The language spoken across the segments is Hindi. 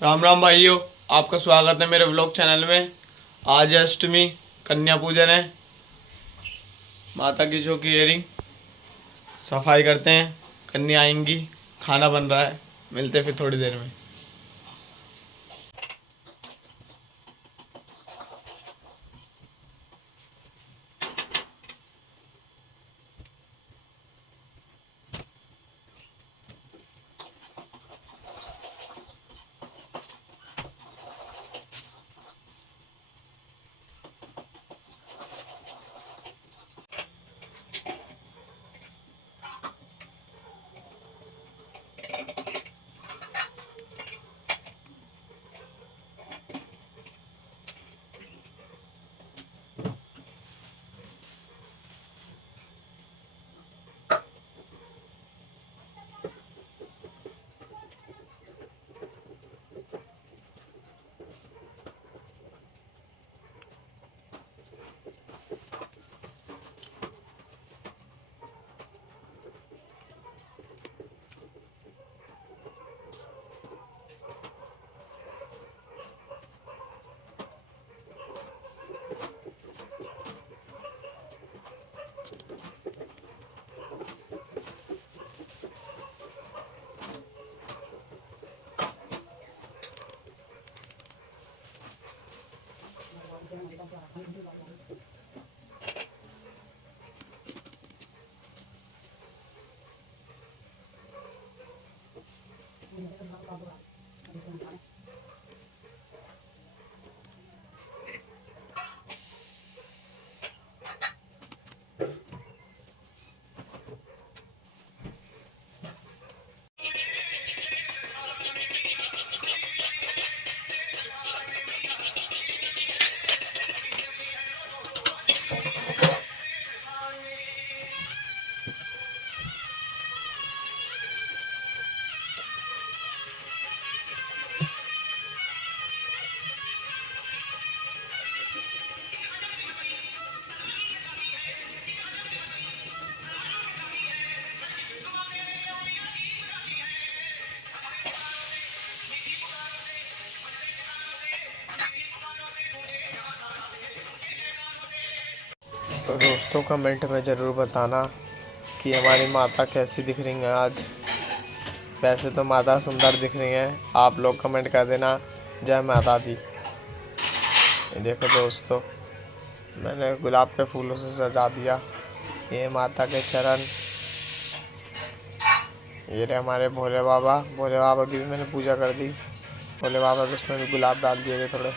राम राम भाइयों, आपका स्वागत है मेरे व्लॉग चैनल में। आज है अष्टमी, कन्या पूजन है। माता की चौकी एयरिंग सफाई करते हैं, कन्या आएंगी, खाना बन रहा है। मिलते हैं फिर थोड़ी देर में। तो दोस्तों, कमेंट में ज़रूर बताना कि हमारी माता कैसी दिख रही है आज। वैसे तो माता सुंदर दिख रही है, आप लोग कमेंट कर देना जय माता दी। ये देखो दोस्तों, मैंने गुलाब के फूलों से सजा दिया ये माता के चरण। ये रहे हमारे भोले बाबा की भी मैंने पूजा कर दी। भोले बाबा के उसमें भी गुलाब डाल दिए थे थोड़े।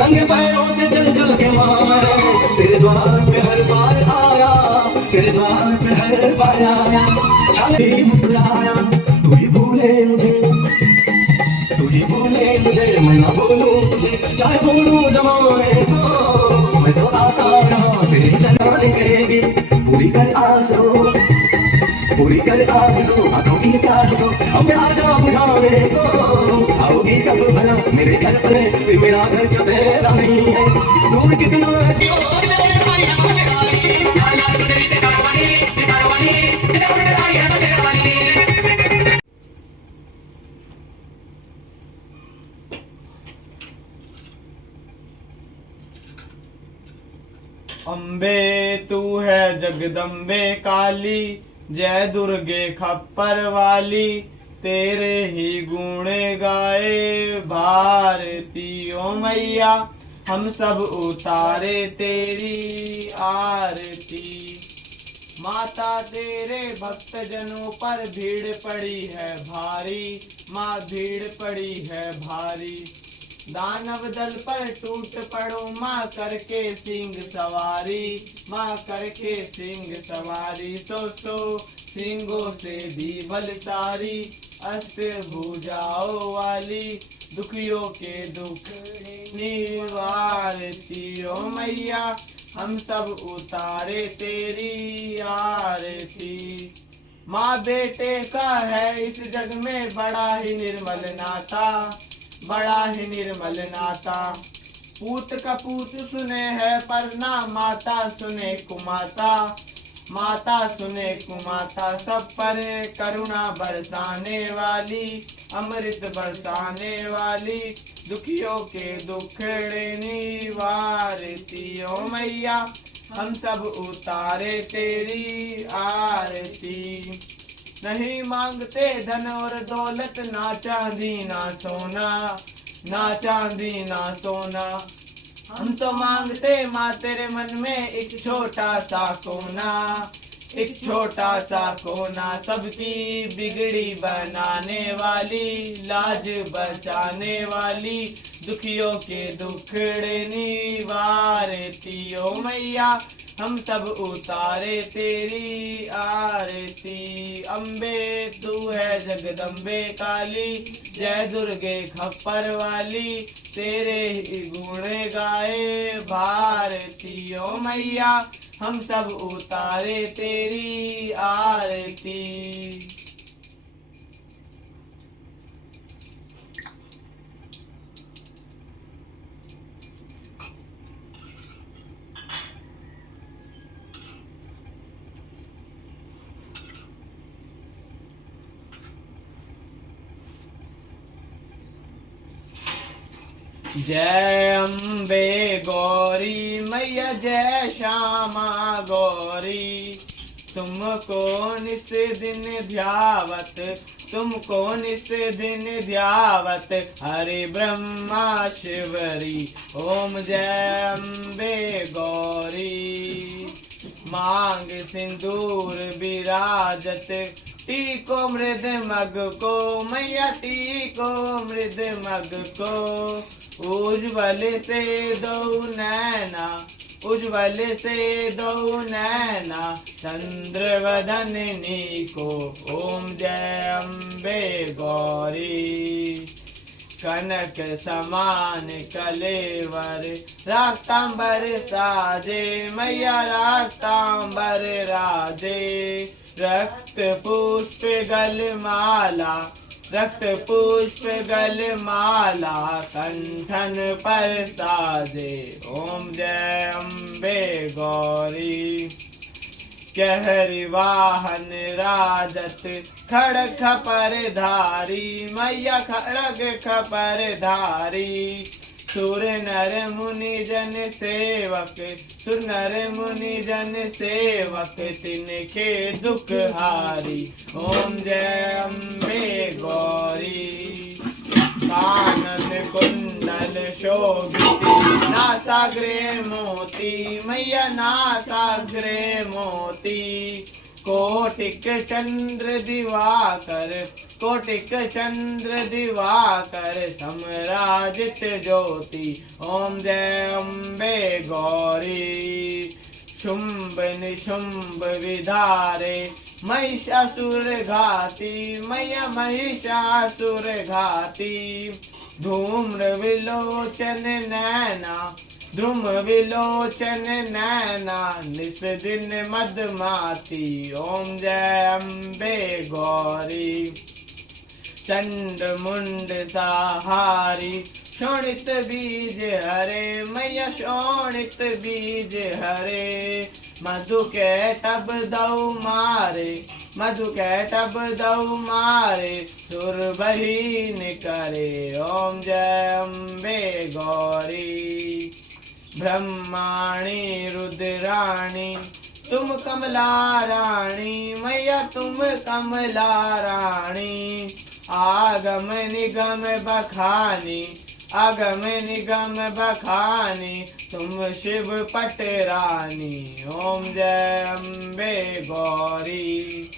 नंगे पैरों से चल चल के मारे तेरे द्वार पे हर बार आया, तेरे द्वार पे हर बार आया। छाती मुस्कुराया, तू ही भूले मुझे, तू ही भूले मुझे, मैं ना भूलूं तुझे। चाहे भूलूं जमाने को, मैं तो आता रहा तेरी जनाने करेगी। पूरी कर आस रो, पूरी कर आस रो, आंखों की प्यास को अब आ जा बुझाने को। आओगी कब भला मेरे घर पर, फिर मेरा घर क्यों तेरा नहीं है। दूर कितना है क्यों अम्बे तू है जगदम्बे काली, जय दुर्गे खप्पर वाली। तेरे ही गुण गाए भारती ओ मैया, हम सब उतारे तेरी आरती। माता तेरे भक्त जनों पर भीड़ पड़ी है भारी, माँ भीड़ पड़ी है भारी। दानव दल पर टूट पड़ो माँ करके सिंह सवारी, माँ करके सिंह सवारी। सो सिंगों से भी बलशाली, अष्ट भुजाओं वाली, दुखियों के दुख निवारती ओ मैया, हम सब उतारे तेरी आरती। माँ बेटे का है इस जग में बड़ा ही निर्मल नाता, बड़ा ही निर्मल नाता। पूत का पूत सुने है पर ना माता सुने कुमाता, माता सुने कुमाता। सब पर करुणा बरसाने वाली, अमृत बरसाने वाली, दुखियों के दुखड़े निवारती ओ मैया, हम सब उतारे तेरी आरती। नहीं मांगते धन और दौलत, ना चांदी ना सोना, ना चांदी ना सोना। हम तो मांगते माँ तेरे मन में एक छोटा सा कोना, एक छोटा सा कोना। सबकी बिगड़ी बनाने वाली, लाज बचाने वाली, दुखियों के दुखड़े निवारती ओ मैया, हम सब उतारे तेरी आरती। अम्बे तू है जगदम्बे काली, जय दुर्गे खप्पर वाली, तेरे ही गुण गाए भारती ओ मैया, हम सब उतारे तेरी आरती। जय अम्बे गौरी मैया, जय श्यामा गौरी, तुमको निस दिन ध्यावत, तुमको निस दिन ध्यावत, हरि ब्रह्मा शिवरी, ओम जय अम्बे गौरी। मांग सिंदूर विराजत, टीको मृद मग को मैया, टीको मृद मग को। उज्ज्वल से दो नैना, उज्ज्वल से दो नैना, चंद्र वदननी को, ओम जय अम्बे गौरी। कनक समान कलेवर, राक्तांबर साजे मैया, राक्तांबर राजे। रक्त पुष्प गलमाला, रक्त पुष्प गलमाला, कंठन पर साजे, ओम जय अम्बे गौरी। कहरि वाहन राजत, खड़ग खपर धारी मैया, खड़ग खपर धारी। सुर नर मुनि जन सेवक, सुर नर मुनि जन सेवक, तिनके दुख हारी, ओम जय अम्बे गौरी। कानन कुंडल शोभित, नासाग्रे मोती मैया, नासाग्रे मोती। कोटिक चंद्र दिवाकर, कोटिक चंद्र दिवाकर, समराजित ज्योति, ओम जय अम्बे गौरी। शुंभ निशुंभ विधारे, महिषासुर घाती मैया, महिषासुर घाती। धूम्र विलोचन नैना, ध्रुम विलोचन नैना, निस दिन मदमाती, ओम जय अम्बे गौरी। चंड मुंड सहारी, शोणित बीज हरे मैया, शोणित बीज हरे। मधु के टब दौ मारे, मधु के टब दौ मारे, सुर बहीन करे, ओम जय अम्बे गौरी। ब्रह्माणी रुद्राणी, तुम कमला रानी मैया, तुम कमला रानी। आगम निगम बखानी, आगम निगम बखानी, तुम शिव पट रानी, ओम जय अम्बे गौरी।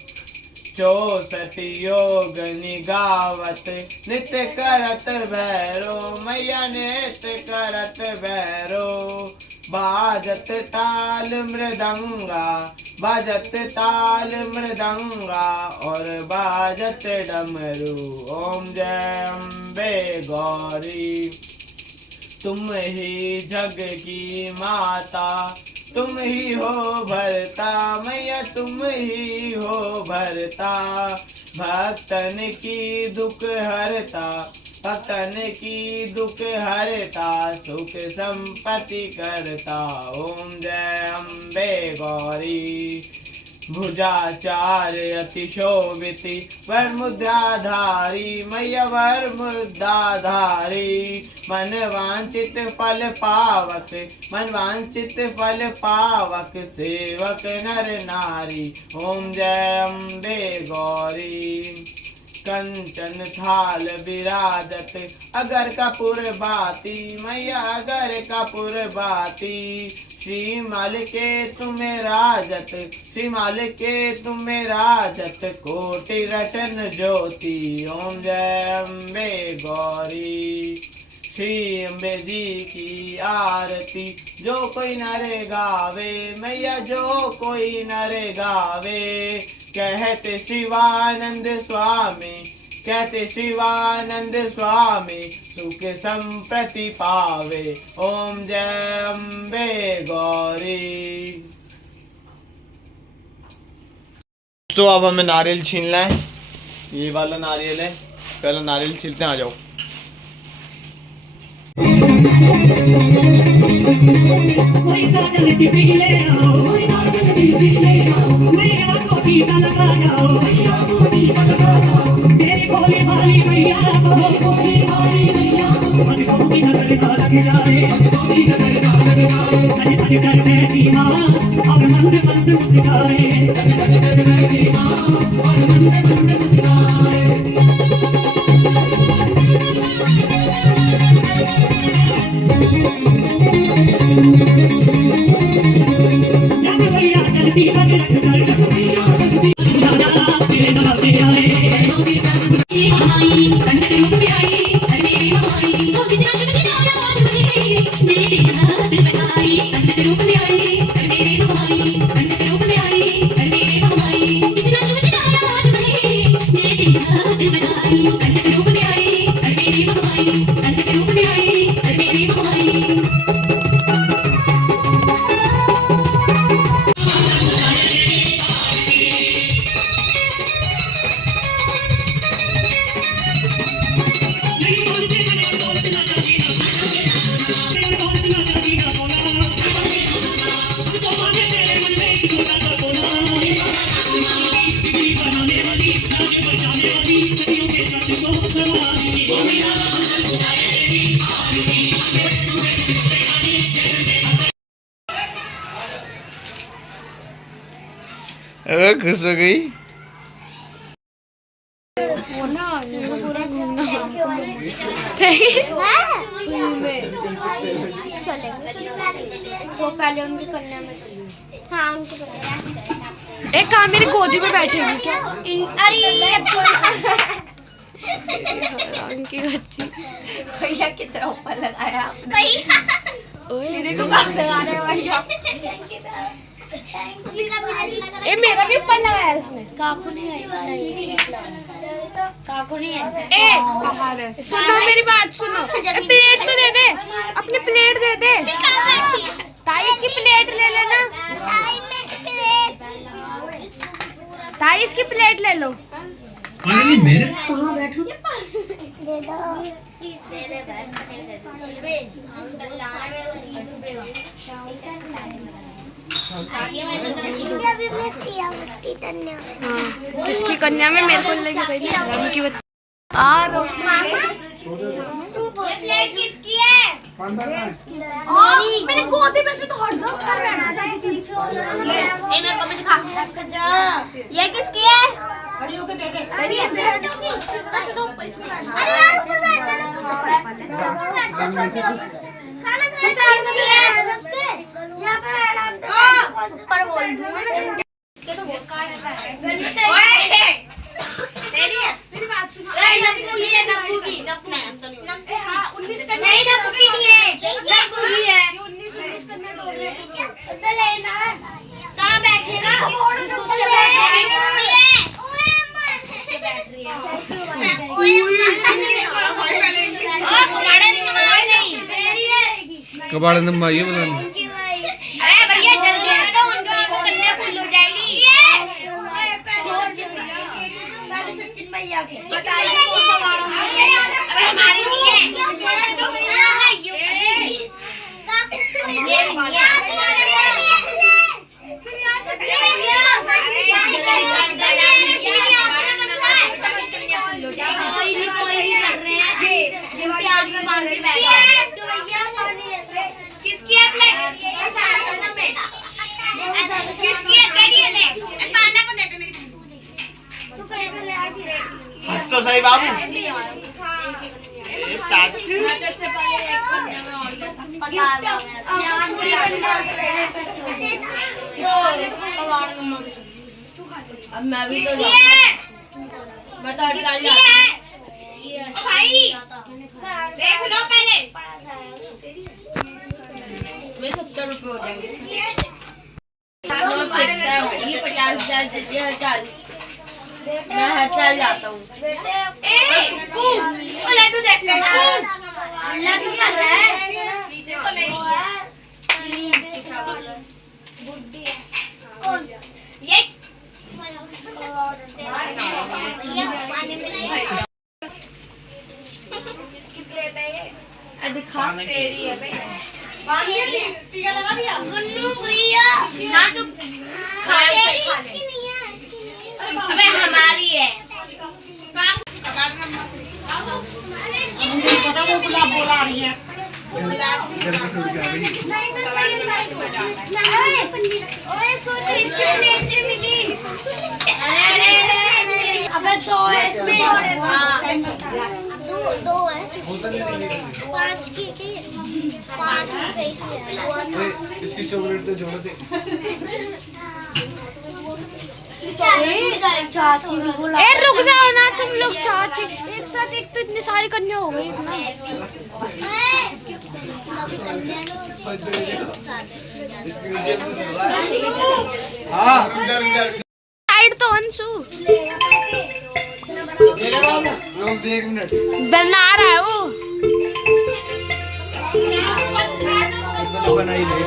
64 योग निगावत नित्य करत भैरो मैया नित्य करत भैरो बाजत ताल मृदंगा बाजत ताल मृदंगा और बाजत डमरू ओम जय अम्बे गौरी तुम ही जग की माता तुम ही हो भरता मैया तुम ही हो भरता भक्तन की दुख हरता भक्तन की दुख हरता सुख संपत्ति करता ओम जय अम्बे गौरी भुजाचार अति शोभिति वर मुद्राधारी मैया वर मुद्राधारी मन वांछित फल पावक मन वांछित फल पावक सेवक नर नारी ओम जय अम्बे गौरी कंचन थाल विराजत अगर कपूर बाती मैया अगर कपूर बाती श्रीमाल के तुम्हें राजत श्रीमाल के तुम्हें राजत कोटि रतन ज्योति ओम जय अम्बे गौरी श्री अम्बे जी की आरती जो कोई नर गावे मैया जो कोई नर गावे कहते शिवानंद स्वामी कहते शिवानंद स्वामी सुख संप्रति पावे ओम जय अम्बे गौरी। तो अब हमें नारियल छीनना है, ये वाला नारियल है, पहले नारियल छीलते हैं, आ जाओ। खुश हो गई। वो ना पूरा घूमना वो पहले उनकी कन्या में चलेंगे। हाँ उनकी कन्या एक काम मेरी गोदी में बैठेगी क्या? अरे उनकी बच्ची भैया की तरह ऊपर लगाया आपने। देखो कहाँ लगा रहे हैं भैया। ए मेरा भी ऊपर लगाया इसने। काकू नहीं है, काकू नहीं है। ए सुनो मेरी बात सुनो, प्लेट तो दे दे, अपनी प्लेट दे दे। ताई इसकी प्लेट ले लेना, ताई इसकी प्लेट ले लो। मेरे कहाँ बैठो? दे दो, दे दे किसकी कन्या में मेरे को लेके गई थी की बच्ची। आ रो तू प्लेट किसकी है? मैंने गोदी में से तो हट जाओ कर रहना जाके चीज। ए मेरे को भी दिखा ये किसकी है? खड़ी होके दे दे। अरे सुनो इसमें अरे यार ऊपर बैठ जाना, खाना किसकी है? यहां पे बैठ पर बोल दूं मेरी बात सुनो। नब्बू की है, नब्बू की, नब्बू। हाँ 19 करने नहीं, नब्बू की नहीं है, नब्बू की है। 19 करने दो रे। कहाँ बैठेगा? उसके बैटरी है। कबाड़ नंबर ये बना अरे भैया जल्दी आ जाओ, उनके कन्या फुल हो जाएगी। सचिन भैया के अबे हमारी नहीं है, कोई नहीं कर रहे हैं, इम्तियाज में बांध के बैठा है। किसकी है प्लेट? किसकी है? तेरी है ले। पाना को दे दे मेरी। हंस तो सही बाबू। मैं तो इससे पहले एक कन्या में और गया था। पता है अब मैं भी तो मैं तो हर साल जाता हूँ भाई। देख लो पहले मैं 70 रुपए हो जाएंगे। ये 50,000 दीजिए हर साल। मैं हर साल जाता हूँ। कुक्कू लड्डू देख लड्डू लड्डू कर रहा है नीचे को नहीं ये किसकी प्लेट है ये? दिखा तेरी है टीका लगा दिया गुन्नू भैया। हाँ जो इसकी नहीं है, अबे हमारी है। पता वो गुलाब बोला रही है। अबे दो है इसमें। दो है 5 की 5 की इसकी चॉकलेट तो जोड़ दे। चाची ए रुक जाओ ना तुम लोग। चाची एक साथ एक तो इतनी सारी कन्या हो गई ना। हाँ साइड तो अंशु लोग दे 1 मिनट बना रहा है वो। बनाई नहीं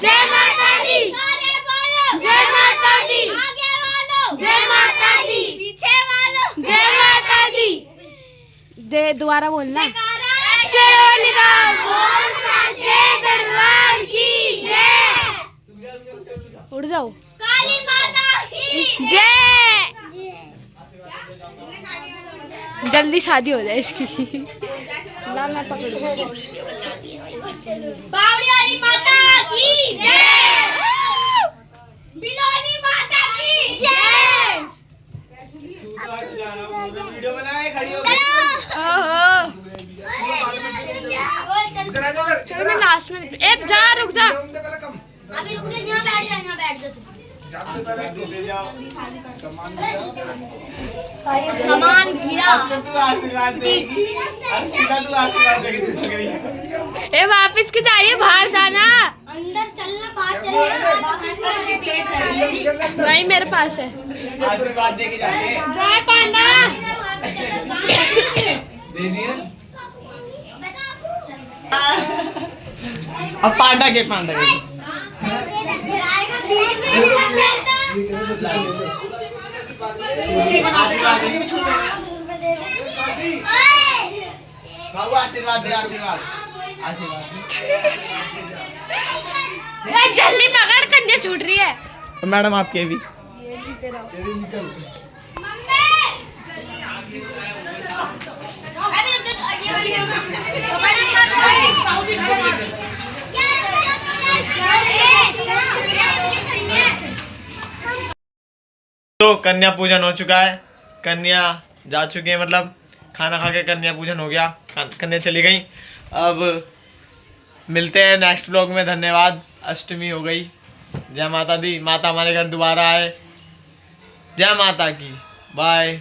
जय माता दी, जय माता दी, जय माता दी, पीछे वालों जय माता दी। दे दोबारा बोलना। शेरोली का बोल साचे दरबार की जय। उड़ जाओ। काली माता की जय। जल्दी शादी हो जाए इसकी। ना मैं पकड़ूं। बावड़ी वाली माता की जय। बिलोनी माता की जय। वीडियो बनाए खड़ी हो। ओहो चलो मैं लास्ट में एक जा रुक जा। अभी रुक जा, यहाँ बैठ जा, यहाँ बैठ जा। सामान गिरा। ए वापस क्यों जा रही है? बाहर जाना। अंदर चलना, बाहर चलना। नहीं मेरे पास है। आशीर्वाद दे के जाके जय पांडा। दे दिया। अब पांडा के बाबू आशीर्वाद दे। आशीर्वाद जल्दी पकड़, कन्या छूट रही है। मैडम आपके भी तो कन्या पूजन हो चुका है, कन्या जा चुकी है, मतलब खाना खा के कन्या पूजन हो गया, कन्या चली गई। अब मिलते हैं नेक्स्ट व्लॉग में। धन्यवाद। अष्टमी हो गई। जय माता दी। माता हमारे घर दोबारा आए। जय माता की। बाय।